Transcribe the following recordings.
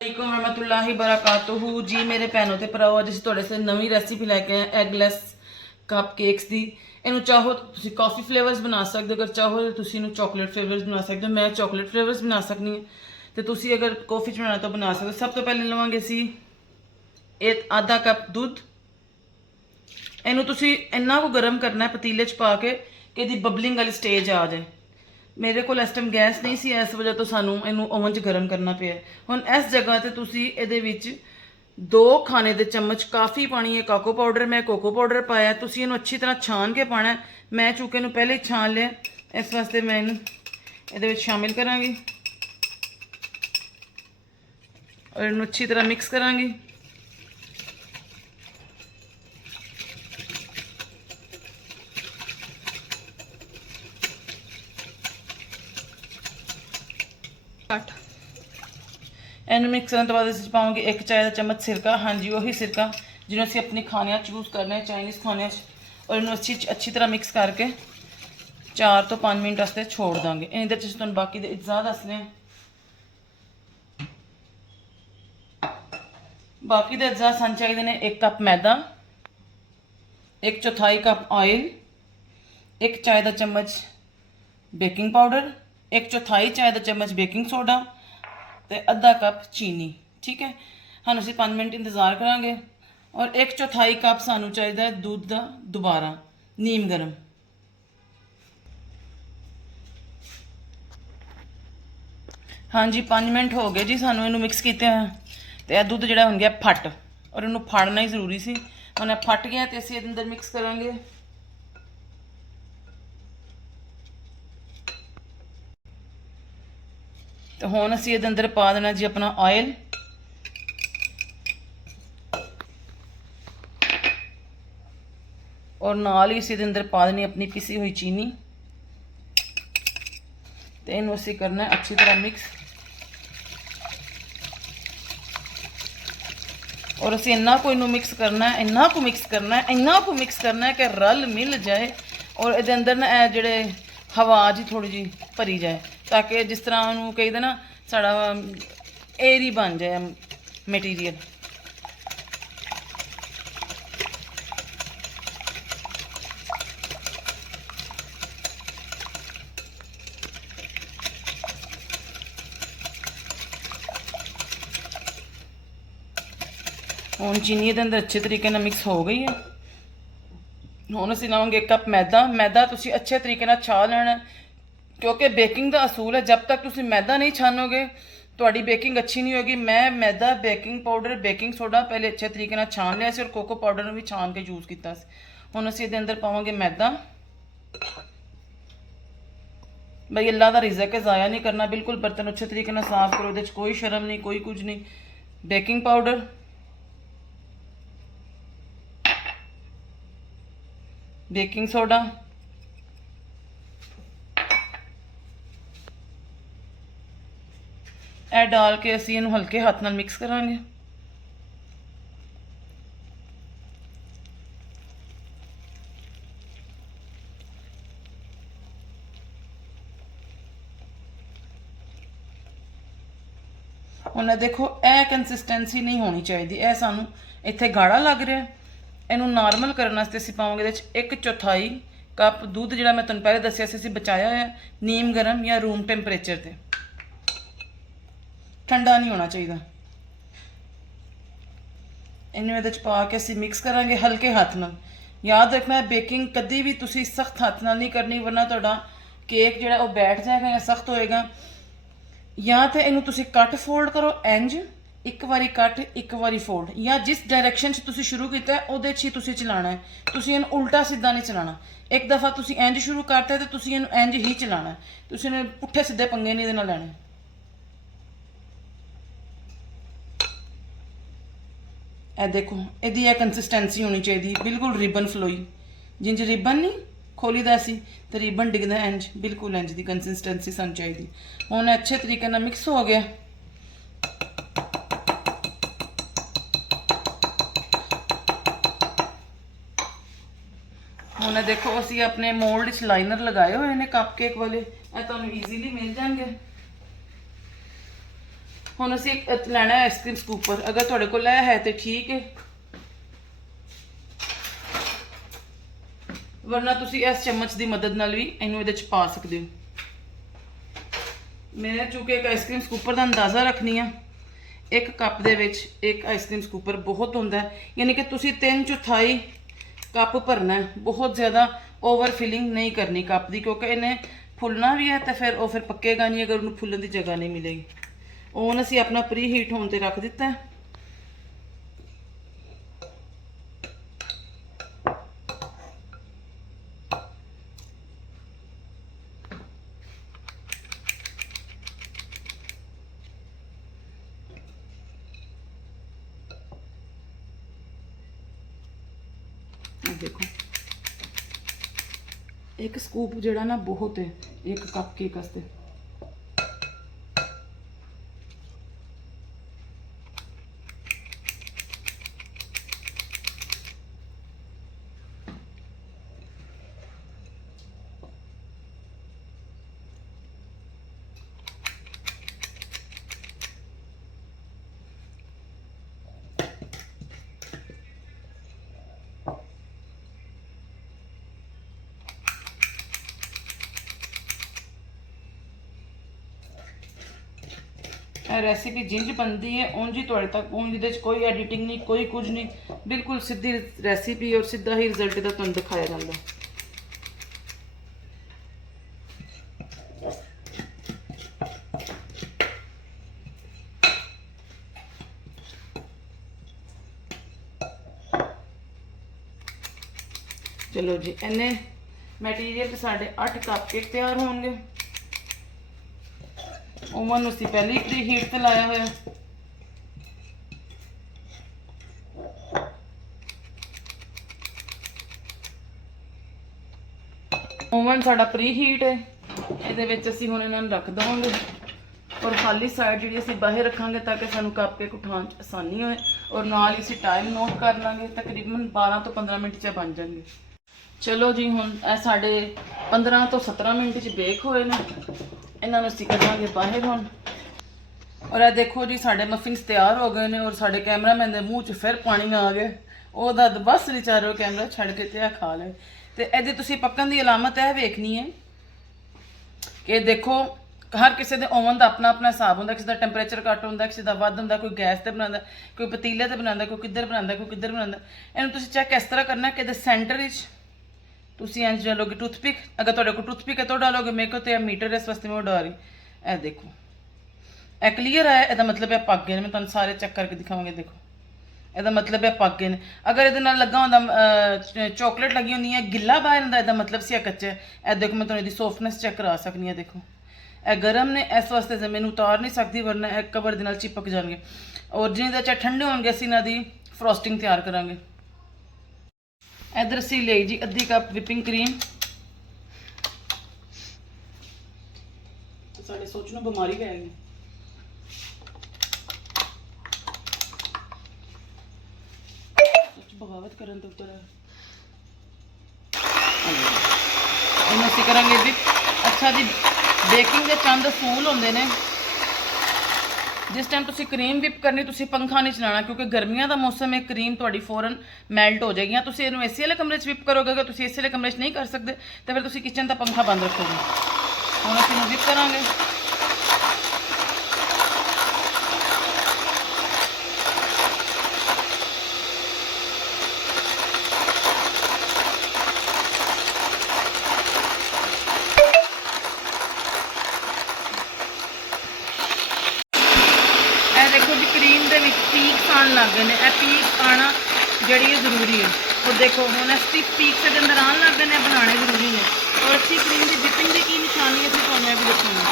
वालेकुम रहमतुल्लाहि बरकातुहू जी मेरे भैनों ते भराओ अज ਅਸੀਂ ਤੁਹਾਡੇ ਸੇ ਨਵੀਂ ਰੈਸਿਪੀ ਲੈ ਕੇ ਆਏ ਐਗਲੈਸ ਕੱਪ ਕੇਕਸ ਦੀ। ਇਹਨੂੰ ਚਾਹੋ ਤਾਂ ਤੁਸੀਂ ਕਾਫੀ ਫਲੇਵਰਸ ਬਣਾ ਸਕਦੇ ਹੋ, ਅਗਰ ਚਾਹੋ ਤਾਂ ਤੁਸੀਂ ਇਹਨੂੰ ਚਾਕਲੇਟ ਫਲੇਵਰਸ ਬਣਾ ਸਕਦੇ ਹੋ। ਮੈਂ ਚਾਕਲੇਟ ਫਲੇਵਰਸ ਬਣਾ ਸਕਦੀ ਹਾਂ ਤੇ ਤੁਸੀਂ ਅਗਰ ਕਾਫੀ ਚ ਬਣਾਉਣਾ ਤਾਂ ਬਣਾ ਸਕਦੇ ਹੋ। ਸਭ ਤੋਂ ਪਹਿਲੇ ਲਵਾਂਗੇ ਅਸੀਂ ਇਹ ਆਧਾ ਕੱਪ ਦੁੱਧ। ਇਹਨੂੰ ਤੁਸੀਂ ਇੰਨਾ ਕੁ ਗਰਮ ਕਰਨਾ ਹੈ ਪਤੀਲੇ 'ਚ ਪਾ ਕੇ ਕਿ ਇਹਦੀ ਬਬਲਿੰਗ ਵਾਲੀ ਸਟੇਜ ਆ ਜਾਏ। ਮੇਰੇ ਕੋਲ ਇਸ ਟਾਈਮ ਗੈਸ ਨਹੀਂ ਸੀ, ਇਸ ਵਜ੍ਹਾ ਤੋਂ ਸਾਨੂੰ ਇਹਨੂੰ ਓਵਨ 'ਚ ਗਰਮ ਕਰਨਾ ਪਿਆ। ਹੁਣ ਇਸ ਜਗ੍ਹਾ ਤੇ ਤੁਸੀਂ ਇਹਦੇ ਵਿੱਚ 2 ਖਾਣੇ ਦੇ ਚਮਚ ਕਾਫੀ ਪਾਣੀ ਹੈ ਕੋਕੋ ਪਾਊਡਰ। ਮੈਂ ਕੋਕੋ ਪਾਊਡਰ ਪਾਇਆ। ਤੁਸੀਂ ਇਹਨੂੰ ਅੱਛੀ ਤਰ੍ਹਾਂ ਛਾਣ ਕੇ ਪਾਣਾ। ਮੈਂ ਚੂਕੇ ਇਹਨੂੰ ਪਹਿਲੇ ਹੀ ਛਾਣ ਲਿਆ, ਇਸ ਵਾਸਤੇ ਮੈਂ ਇਹਨੂੰ ਇਹਦੇ ਵਿੱਚ ਸ਼ਾਮਿਲ ਕਰਾਂਗੀ ਔਰ ਇਹਨੂੰ ਅੱਛੀ ਤਰ੍ਹਾਂ ਮਿਕਸ ਕਰਾਂਗੀ। ਇਹਨੂੰ ਮਿਕਸ ਕਰਨ ਤੋਂ ਬਾਅਦ ਅਸੀਂ ਪਾਵਾਂਗੇ 1 ਚਾय ਦਾ ਚਮਚ ਸਿਰਕਾ। ਹਾਂਜੀ ਉਹੀ ਸਿਰਕਾ ਜਿਹਨੂੰ ਅਸੀਂ ਆਪਣੀ ਖਾਣਿਆਂ 'ਚ ਯੂਜ਼ ਕਰਨਾ ਹੈ, ਚਾਈਨੀਜ਼ ਖਾਣਿਆਂ 'ਚ। ਔਰ ਇਹਨੂੰ ਅੱਛੀ ਤਰ੍ਹਾਂ ਮਿਕਸ ਕਰਕੇ 4 ਤੋਂ 5 ਮਿੰਟ ਵਾਸਤੇ ਛੋੜ ਦਾਂਗੇ। ਇਹਦੇ 'ਚ ਤੁਹਾਨੂੰ ਬਾਕੀ ਦੇ ਅਜਜ਼ਾ ਦੱਸਨੇ ਆ। ਬਾਕੀ ਦੇ ਅਜਜ਼ਾ ਸਾਨੂੰ ਚਾਹੀਦੇ ਨੇ 1 ਕੱਪ ਮੈਦਾ, 1/4 ਕੱਪ ਆਇਲ, 1 ਚਾय ਦਾ ਚਮਚ ਬੇਕਿੰਗ ਪਾਊਡਰ, 1/4 ਚਾय ਦਾ ਚਮਚ ਬੇਕਿੰਗ ਸੋਡਾ ਤੇ ਅੱਧਾ ਕੱਪ ਚੀਨੀ। ਠੀਕ ਹੈ, ਸਾਨੂੰ ਅਸੀਂ 5 ਮਿੰਟ ਇੰਤਜ਼ਾਰ ਕਰਾਂਗੇ। ਔਰ 1/4 ਕੱਪ ਸਾਨੂੰ ਚਾਹੀਦਾ ਹੈ ਦੁੱਧ ਦਾ ਦੁਬਾਰਾ ਨੀਮ ਗਰਮ। ਹਾਂਜੀ 5 ਮਿੰਟ ਹੋ ਗਏ ਜੀ ਸਾਨੂੰ ਇਹਨੂੰ ਮਿਕਸ ਕੀਤੇ ਹੋਏ। ਤੇ ਇਹ ਦੁੱਧ ਜਿਹੜਾ ਹੋ ਗਿਆ ਫਟ, ਔਰ ਇਹਨੂੰ ਫੜਨਾ ਹੀ ਜ਼ਰੂਰੀ ਸੀ। ਹੁਣ ਇਹ ਫਟ ਗਿਆ ਤੇ ਅਸੀਂ ਇਹਦੇ ਅੰਦਰ ਮਿਕਸ ਕਰਾਂਗੇ ਤੇ ਹੁਣ ਅਸੀਂ ਇਹਦੇ ਅੰਦਰ ਪਾ ਦੇਣਾ ਜੀ ਆਪਣਾ ਆਇਲ, ਔਰ ਨਾਲ ਹੀ ਅਸੀਂ ਇਹਦੇ ਅੰਦਰ ਪਾ ਦੇਣੀ ਆਪਣੀ ਪਿਸੀ ਹੋਈ ਚੀਨੀ ਤੇ ਇਹਨੂੰ ਅਸੀਂ ਕਰਨਾ ਅੱਛੀ ਤਰ੍ਹਾਂ ਮਿਕਸ। ਔਰ ਅਸੀਂ ਇੰਨਾ ਕੁ ਇਹਨੂੰ ਮਿਕਸ ਕਰਨਾ ਹੈ, ਇੰਨਾ ਕੁ ਮਿਕਸ ਕਰਨਾ ਹੈ ਕਿ ਰਲ ਮਿਲ ਜਾਏ ਔਰ ਇਹਦੇ ਅੰਦਰ ਨਾ ਇਹ ਜਿਹੜੇ ਹਵਾ ਜੀ ਥੋੜੀ ਜੀ ਭਰੀ ਜਾਏ, ਤਾਂ ਕਿ ਜਿਸ ਤਰ੍ਹਾਂ ਉਹਨੂੰ ਕਹੀਦਾ ਨਾ ਸਾਡਾ ਏਅਰੀ ਬਣ ਜਾਏ ਮਟੀਰੀਅਲ। ਹੁਣ ਚੀਨੀ ਇਹਦੇ ਅੰਦਰ ਅੱਛੇ ਤਰੀਕੇ ਨਾਲ ਮਿਕਸ ਹੋ ਗਈ ਹੈ। ਹੁਣ ਅਸੀਂ ਲਾਵਾਂਗੇ 1 ਕੱਪ ਮੈਦਾ ਤੁਸੀਂ ਅੱਛੇ ਤਰੀਕੇ ਨਾਲ ਛਾਣ ਲੈਣਾ, ਕਿਉਂਕਿ ਬੇਕਿੰਗ ਦਾ ਅਸੂਲ ਹੈ ਜਦ ਤੱਕ ਤੁਸੀਂ ਮੈਦਾ ਨਹੀਂ ਛਾਨੋਗੇ ਤੁਹਾਡੀ ਬੇਕਿੰਗ ਅੱਛੀ ਨਹੀਂ ਹੋਏਗੀ। ਮੈਂ ਮੈਦਾ, ਬੇਕਿੰਗ ਪਾਊਡਰ, ਬੇਕਿੰਗ ਸੋਡਾ ਪਹਿਲੇ ਅੱਛੇ ਤਰੀਕੇ ਨਾਲ ਛਾਣ ਲਿਆ ਸੀ ਔਰ ਕੋਕੋ ਪਾਊਡਰ ਨੂੰ ਵੀ ਛਾਣ ਕੇ ਯੂਜ਼ ਕੀਤਾ ਸੀ। ਹੁਣ ਅਸੀਂ ਇਹਦੇ ਅੰਦਰ ਪਾਵਾਂਗੇ ਮੈਦਾ। ਬਈ ਅੱਲਾ ਦਾ ਰਿਜ਼ਕ ਹੈ, ਜ਼ਾਇਆ ਨਹੀਂ ਕਰਨਾ। ਬਿਲਕੁਲ ਬਰਤਨ ਅੱਛੇ ਤਰੀਕੇ ਨਾਲ ਸਾਫ਼ ਕਰੋ, ਇਹਦੇ 'ਚ ਕੋਈ ਸ਼ਰਮ ਨਹੀਂ, ਕੋਈ ਕੁਝ ਨਹੀਂ। ਬੇਕਿੰਗ ਪਾਊਡਰ, बेकिंग सोडा, ਇਹ डाल के ਅਸੀਂ ਇਹਨੂੰ ਹਲਕੇ ਹੱਥ ਨਾਲ ਮਿਕਸ ਕਰਾਂਗੇ। ਹੁਣ ਦੇਖੋ ਇਹ ਕੰਸਿਸਟੈਂਸੀ ਨਹੀਂ ਹੋਣੀ ਚਾਹੀਦੀ, ਇਹ ਸਾਨੂੰ ਇੱਥੇ ਗਾੜਾ ਲੱਗ ਰਿਹਾ। ਇਹਨੂੰ ਨਾਰਮਲ ਕਰਨ ਵਾਸਤੇ ਅਸੀਂ ਪਾਵਾਂਗੇ ਇਹਦੇ 'ਚ 1/4 ਕੱਪ ਦੁੱਧ, ਜਿਹੜਾ ਮੈਂ ਤੁਹਾਨੂੰ ਪਹਿਲੇ ਦੱਸਿਆ ਸੀ ਅਸੀਂ ਬਚਾਇਆ ਹੋਇਆ ਨੀਮ ਗਰਮ ਜਾਂ ਰੂਮ ਟੈਂਪਰੇਚਰ ਤੇ, ਠੰਡਾ ਨਹੀਂ ਹੋਣਾ ਚਾਹੀਦਾ। ਇਹਨੂੰ ਇਹਦੇ 'ਚ ਪਾ ਕੇ ਅਸੀਂ ਮਿਕਸ ਕਰਾਂਗੇ ਹਲਕੇ ਹੱਥ ਨਾਲ। ਯਾਦ ਰੱਖਣਾ ਬੇਕਿੰਗ ਕਦੀ ਵੀ ਤੁਸੀਂ ਸਖਤ ਹੱਥ ਨਾਲ ਨਹੀਂ ਕਰਨੀ, ਵਰਨਾ ਤੁਹਾਡਾ ਕੇਕ ਜਿਹੜਾ ਉਹ ਬੈਠ ਜਾਏਗਾ ਜਾਂ ਸਖਤ ਹੋਏਗਾ। ਜਾਂ ਤਾਂ ਇਹਨੂੰ ਤੁਸੀਂ ਕੱਟ ਫੋਲਡ ਕਰੋ, ਇੰਜ ਇੱਕ ਵਾਰੀ ਕੱਟ ਇੱਕ ਵਾਰੀ ਫੋਲਡ, ਜਾਂ ਜਿਸ ਡਾਇਰੈਕਸ਼ਨ 'ਚ ਤੁਸੀਂ ਸ਼ੁਰੂ ਕੀਤਾ ਉਹਦੇ 'ਚ ਹੀ ਤੁਸੀਂ ਚਲਾਉਣਾ ਹੈ। ਤੁਸੀਂ ਇਹਨੂੰ ਉਲਟਾ ਸਿੱਧਾ ਨਹੀਂ ਚਲਾਉਣਾ। ਇੱਕ ਦਫਾ ਤੁਸੀਂ ਇੰਜ ਸ਼ੁਰੂ ਕਰਤਾ ਤੇ ਤੁਸੀਂ ਇਹਨੂੰ ਇੰਜ ਹੀ ਚਲਾਉਣਾ, ਤੁਸੀਂ ਇਹਨੂੰ ਪੁੱਠੇ ਸਿੱਧੇ ਪੰਗੇ ਨਹੀਂ ਇਹਦੇ ਨਾਲ ਲੈਣੇ। ਇਹ ਦੇਖੋ ਇਹਦੀ ਇਹ ਕੰਸਿਸਟੈਂਸੀ ਹੋਣੀ ਚਾਹੀਦੀ, ਬਿਲਕੁਲ ਰਿਬਨ ਫਲੋਈ, ਜਿੰਜ ਰਿਬਨ ਨਹੀਂ ਖੋਲੀਦਾ ਸੀ ਤੇ ਰਿਬਨ ਡਿੱਗਦਾ ਇੰਜ, ਬਿਲਕੁਲ ਇੰਜ ਦੀ ਕੰਸਿਸਟੈਂਸੀ ਸਾਨੂੰ ਚਾਹੀਦੀ। ਹੁਣ ਅੱਛੇ ਤਰੀਕੇ ਨਾਲ ਮਿਕਸ ਹੋ ਗਿਆ। ਹੁਣ ਦੇਖੋ ਅਸੀਂ ਆਪਣੇ ਮੋਲਡ 'ਚ ਲਾਈਨਰ ਲਗਾਏ ਹੋਏ ਨੇ ਕੱਪ ਕੇਕ ਵਾਲੇ, ਇਹ ਤੁਹਾਨੂੰ ਈਜ਼ੀਲੀ ਮਿਲ ਜਾਣਗੇ। ਹੁਣ ਅਸੀਂ ਲੈਣਾ ਹੈ ਆਈਸਕ੍ਰੀਮ ਸਕੂਪਰ। ਅਗਰ ਤੁਹਾਡੇ ਕੋਲ ਇਹ ਹੈ ਤੇ ਠੀਕ ਹੈ, ਵਰਨਾ ਤੁਸੀਂ ਇਸ ਚਮਚ ਦੀ ਮਦਦ ਨਾਲ ਵੀ ਇਹਨੂੰ ਇਹਦੇ ਚ ਪਾ ਸਕਦੇ ਹੋ। ਮੈਂ ਚੁੱਕੇ ਇੱਕ ਆਈਸਕ੍ਰੀਮ ਸਕੂਪਰ ਦਾ ਅੰਦਾਜ਼ਾ ਰੱਖਣੀ ਆ। 1 ਕੱਪ ਦੇ ਵਿੱਚ ਇੱਕ ਆਈਸਕ੍ਰੀਮ ਸਕੂਪਰ ਬਹੁਤ ਹੁੰਦਾ ਹੈ, ਯਾਨੀ ਕਿ ਤੁਸੀਂ 3/4 ਕੱਪ ਭਰਨਾ ਹੈ। ਬਹੁਤ ਜ਼ਿਆਦਾ ਓਵਰ ਫਿਲਿੰਗ ਨਹੀਂ ਕਰਨੀ ਕੱਪ ਦੀ, ਕਿਉਂਕਿ ਇਹਨੇ ਫੁੱਲਣਾ ਵੀ ਹੈ ਤੇ ਫਿਰ ਉਹ ਫਿਰ ਪੱਕੇਗਾ ਨਹੀਂ ਅਗਰ ਉਹਨੂੰ ਫੁੱਲਣ ਦੀ ਜਗ੍ਹਾ ਨਹੀਂ ਮਿਲੇਗੀ। ਓਵਨ ਅਸੀਂ ਆਪਣਾ ਪ੍ਰੀ ਹੀਟ ਹੋਣ ਤੇ ਰੱਖ ਦਿੱਤਾ ਹੈ। देखो एक स्कूप जड़ा ना बहुत है 1 कप केक वास्ते। रेसिपी जिंज बनती है उंज ही तुहाडे तक, उंज दे कोई एडिटिंग नहीं, कोई कुछ नहीं, बिल्कुल सीधी रेसिपी और सीधा ही रिजल्ट दा तुहानू दिखाया जाता है। चलो जी, इन्ने मैटीरियल साढ़े 8 कप केक तैयार होंगे। ओवन उसी पहले ही प्री हीट पे लाया हुआ है। ओवन साडा प्री हीट है, ਇਹਦੇ ਵਿੱਚ ਅਸੀਂ ਹੁਣ ਇਹਨਾਂ ਨੂੰ ਰੱਖ ਦਵਾਂਗੇ ਔਰ ਖਾਲੀ ਸਾਈਡ ਜਿਹੜੀ ਅਸੀਂ ਬਾਹਰ ਰੱਖਾਂਗੇ ਤਾਂ ਕਿ ਸਾਨੂੰ ਕੱਪ ਕੇਕ ਉਠਾਉਣ 'ਚ ਆਸਾਨੀ ਹੋਏ। ਔਰ ਨਾਲ ਹੀ ਅਸੀਂ ਟਾਈਮ ਨੋਟ ਕਰ ਲਾਂਗੇ, ਤਕਰੀਬਨ 12 ਤੋਂ 15 ਮਿੰਟ 'ਚ ਬਣ ਜਾਣਗੇ। ਚਲੋ ਜੀ, ਹੁਣ ਇਹ ਸਾਡੇ 15 ਤੋਂ 17 ਮਿੰਟ 'ਚ ਬੇਕ ਹੋਏ ਨੇ। ਇਹਨਾਂ ਨੂੰ ਅਸੀਂ ਕੱਢਾਂਗੇ ਬਾਹਰ ਹੁਣ। ਔਰ ਇਹ ਦੇਖੋ ਜੀ, ਸਾਡੇ ਮਫਿਨਸ ਤਿਆਰ ਹੋ ਗਏ ਨੇ ਔਰ ਸਾਡੇ ਕੈਮਰਾਮੈਨ ਦੇ ਮੂੰਹ 'ਚ ਫਿਰ ਪਾਣੀ ਆ ਗਿਆ। ਉਹਦਾ ਬਸ ਵਿਚਾਰੋ ਕੈਮਰਾ ਛੱਡ ਕੇ ਤੇ ਆ ਖਾ ਲੈ। ਤੇ ਇਹਦੀ ਤੁਸੀਂ ਪੱਕਣ ਦੀ ਅਲਾਮਤ ਇਹ ਵੇਖਣੀ ਹੈ ਕਿ ਦੇਖੋ ਹਰ ਕਿਸੇ ਦੇ ਓਵਨ ਦਾ ਆਪਣਾ ਆਪਣਾ ਹਿਸਾਬ ਹੁੰਦਾ। ਕਿਸੇ ਦਾ ਟੈਂਪਰੇਚਰ ਘੱਟ ਹੁੰਦਾ, ਕਿਸੇ ਦਾ ਵੱਧ ਹੁੰਦਾ, ਕੋਈ ਗੈਸ ਤੇ ਬਣਾਉਂਦਾ, ਕੋਈ ਪਤੀਲੇ ਤੇ ਬਣਾਉਂਦਾ, ਕੋਈ ਕਿੱਧਰ ਬਣਾਉਂਦਾ, ਕੋਈ ਕਿੱਧਰ ਬਣਾਉਂਦਾ। ਇਹਨੂੰ ਤੁਸੀਂ ਚੈੱਕ ਇਸ ਤਰ੍ਹਾਂ ਕਰਨਾ ਕਿ ਇਹਦੇ ਸੈਂਟਰ ਵਿੱਚ ਤੁਸੀਂ ਇੰਜ ਡਾਲੋਗੇ ਟੂਥਪਿਕ। ਅਗਰ ਤੁਹਾਡੇ ਕੋਲ ਟੂਥਪਿਕ ਹੈ ਤਾਂ ਡਾਲੋਗੇ, ਮੇਰੇ ਕੋਲ ਤੇ ਮੀਟਰ ਇਸ ਵਾਸਤੇ ਮੈਂ ਡਾਲ ਰਹੀ। ਇਹ ਦੇਖੋ, ਇਹ ਕਲੀਅਰ ਆਇਆ, ਇਹਦਾ ਮਤਲਬ ਹੈ ਪੱਕ ਗਏ ਨੇ। ਮੈਂ ਤੁਹਾਨੂੰ ਸਾਰੇ ਚੈੱਕ ਕਰਕੇ ਦਿਖਾਵਾਂਗੇ। ਦੇਖੋ, ਇਹਦਾ ਮਤਲਬ ਹੈ ਪੱਕ ਗਏ ਨੇ। ਅਗਰ ਇਹਦੇ ਨਾਲ ਲੱਗਾ ਹੁੰਦਾ ਚਾਕਲੇਟ ਲੱਗੀ ਹੁੰਦੀ ਹੈ ਗਿੱਲਾ ਬਾਹਰ ਹੁੰਦਾ, ਇਹਦਾ ਮਤਲਬ ਸੀ ਇਹ ਕੱਚਾ। ਇਹ ਦੇਖੋ, ਮੈਂ ਤੁਹਾਨੂੰ ਇਹਦੀ ਸੌਫਟਨੈਸ ਚੈੱਕ ਕਰਾ ਸਕਦੀ ਹਾਂ। ਦੇਖੋ, ਇਹ ਗਰਮ ਨੇ, ਇਸ ਵਾਸਤੇ ਜ਼ਮੀਨ ਉਤਾਰ ਨਹੀਂ ਸਕਦੀ, ਵਰਨਾ ਇਹ ਕਵਰ ਦੇ ਨਾਲ ਚਿਪਕ ਜਾਣਗੇ। ਔਰ ਜਿੰਨੇ ਦੇ ਚਾਹੇ ਠੰਡੇ ਹੋਣਗੇ ਅਸੀਂ ਇਹਨਾਂ ਦੀ ਫਰੋਸਟਿੰਗ ਤਿਆਰ ਕਰਾਂਗੇ। इधर असी ले जी अद्धी कप विपिंग क्रीम। साढ़े सोचना बीमारी पै गई। बगावत करन तो उतर असी करांगे जी। अच्छा जी, बेकिंग के चंद असूल होंदे ने। जिस टाइम तुसी क्रीम विप करनी तुसी पंखा नहीं चलाना, क्योंकि गर्मियों का मौसम है, क्रीम थोड़ी फौरन मैल्ट हो जाएगी। या तुसी इहनूं एसी वाले कमरे च विप करोगे, अगर तुसी एसी वाले कमरे च नहीं कर सकते तो फिर तुसी किचन का पंखा बंद रखोगे। हुण असीं विप करांगे। देखो जी, क्रीम के पीक्स आने लग गए हैं। पीक्स आना जड़ी जरूरी है। और देखो हम इस पीक्स के अंदर आने लग गए हैं, बनाने जरूरी है। और अच्छी क्रीम की विपिंग की निशानी अभी तुम्हें भी दिखाना।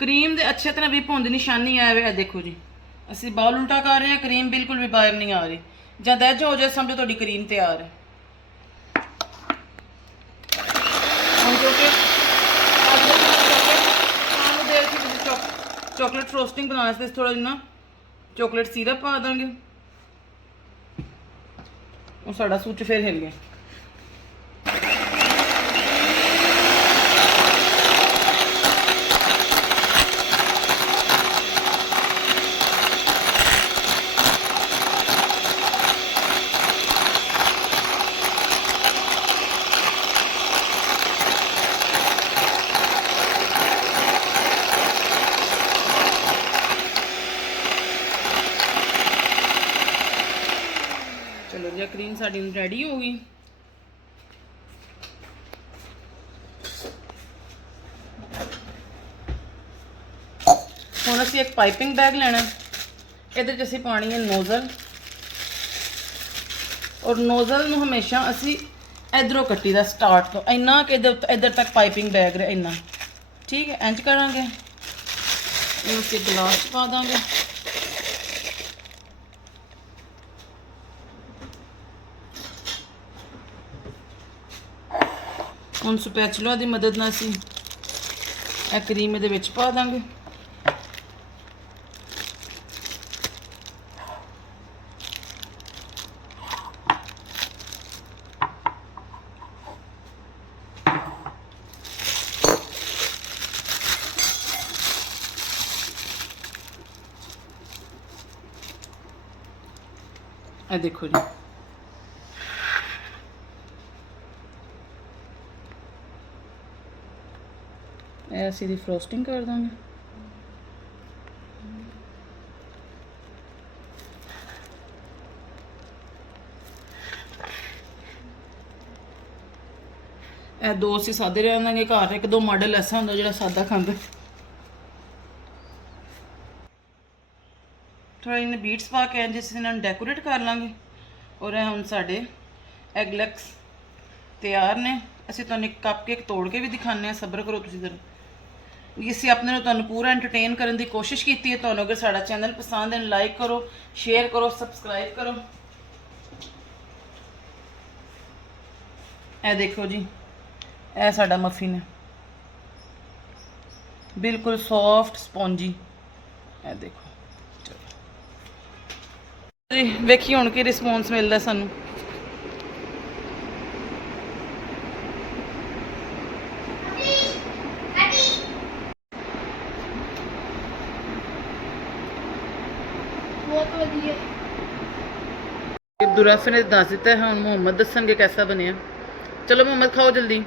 क्रीम के अच्छे तरह विप होने की निशानी आए हुए। देखो जी, असी बाउल उल्टा कर रहे हैं, क्रीम बिल्कुल भी बाहर नहीं आ रही। जब दज हो जाए समझो थोड़ी क्रीम तैयार है। चॉकलेट फ्रोस्टिंग बनाने थोड़ा जिन्ना चॉकलेट सीरप पा देंगे और साड़ा सुच फिर हिल गया। ਚਲੋ ਜੀ ਕਰੀਮ ਸਾਡੀ ਰੈਡੀ ਹੋ ਗਈ। ਹੁਣ ਅਸੀਂ ਇੱਕ ਪਾਈਪਿੰਗ ਬੈਗ ਲੈਣਾ, ਇਹਦੇ 'ਚ ਅਸੀਂ ਪਾਣੀ ਹੈ ਨੋਜ਼ਲ, ਔਰ ਨੋਜ਼ਲ ਨੂੰ ਹਮੇਸ਼ਾ ਅਸੀਂ ਇਧਰੋਂ ਕੱਟੀ ਦਾ ਸਟਾਰਟ ਤੋਂ, ਇੰਨਾ ਕਿ ਇੱਧਰ ਤੱਕ ਪਾਈਪਿੰਗ ਬੈਗ ਰਹੇ ਇੰਨਾ, ਠੀਕ ਹੈ। ਇੰਜ ਕਰਾਂਗੇ, ਇਹ ਅਸੀਂ ਗਲਾਸ 'ਚ ਪਾ ਦਾਂਗੇ। ਹੁਣ ਸਪੈਚੂਲਾ ਦੀ ਮਦਦ ਨਾਲ ਅਸੀਂ ਇਹ ਕਰੀਮ ਇਹਦੇ ਵਿੱਚ ਪਾ ਦਾਂਗੇ। ਇਹ ਦੇਖੋ ਜੀ, ਇਹ ਅਸੀਂ ਦੀ ਫਰੋਸਟਿੰਗ ਕਰ ਦਾਂਗੇ। ਇਹ ਦੋ ਅਸੀਂ ਸਾਦੇ ਰਹਿਣਾਂਗੇ ਘਰ, ਇੱਕ ਦੋ ਮਾਡਲ ਐਸਾ ਹੁੰਦਾ ਜਿਹੜਾ ਸਾਦਾ ਖਾਂਦਾ। ਥੋੜਾ ਇਹਨੇ ਬੀਟਸ ਪਾ ਕੇ ਜਿਸ ਨਾਲ ਡੈਕੋਰੇਟ ਕਰ ਲਾਂਗੇ। ਔਰ ਇਹ ਹੁਣ ਸਾਡੇ ਐਗਲੈਕਸ ਤਿਆਰ ਨੇ। ਅਸੀਂ ਤੁਹਾਨੂੰ ਇੱਕ ਕੱਪ ਕੇਕ ਤੋੜ ਕੇ ਵੀ ਦਿਖਾਉਂਦੇ ਹਾਂ, ਸਬਰ ਕਰੋ ਤੁਸੀਂ ਜ਼ਰਾ। ਅਸੀਂ ਆਪਣੇ ਨੂੰ ਤੁਹਾਨੂੰ ਪੂਰਾ ਐਂਟਰਟੇਨ ਕਰਨ ਦੀ ਕੋਸ਼ਿਸ਼ ਕੀਤੀ ਹੈ। ਤੁਹਾਨੂੰ ਅਗਰ ਸਾਡਾ ਚੈਨਲ ਪਸੰਦ ਹੈ, ਲਾਈਕ ਕਰੋ, ਸ਼ੇਅਰ ਕਰੋ, ਸਬਸਕ੍ਰਾਈਬ ਕਰੋ। ਇਹ ਦੇਖੋ ਜੀ, ਇਹ ਸਾਡਾ ਮਫਿਨ ਹੈ, ਬਿਲਕੁਲ ਸੌਫਟ ਸਪੌਂਜੀ। ਇਹ ਦੇਖੋ ਜੀ, ਵੇਖੀ ਹੁਣ ਕੀ ਰਿਸਪੌਂਸ ਮਿਲਦਾ ਸਾਨੂੰ। ਬਹੁਤ ਵਧੀਆ। ਦੁਰਾਫੇ ਨੇ ਦੱਸ ਦਿੱਤਾ ਹੈ, ਹੁਣ ਮੁਹੰਮਦ ਦੱਸਣਗੇ ਕੈਸਾ ਬਣਿਆ। ਚਲੋ ਮੁਹੰਮਦ ਖਾਓ ਜਲਦੀ।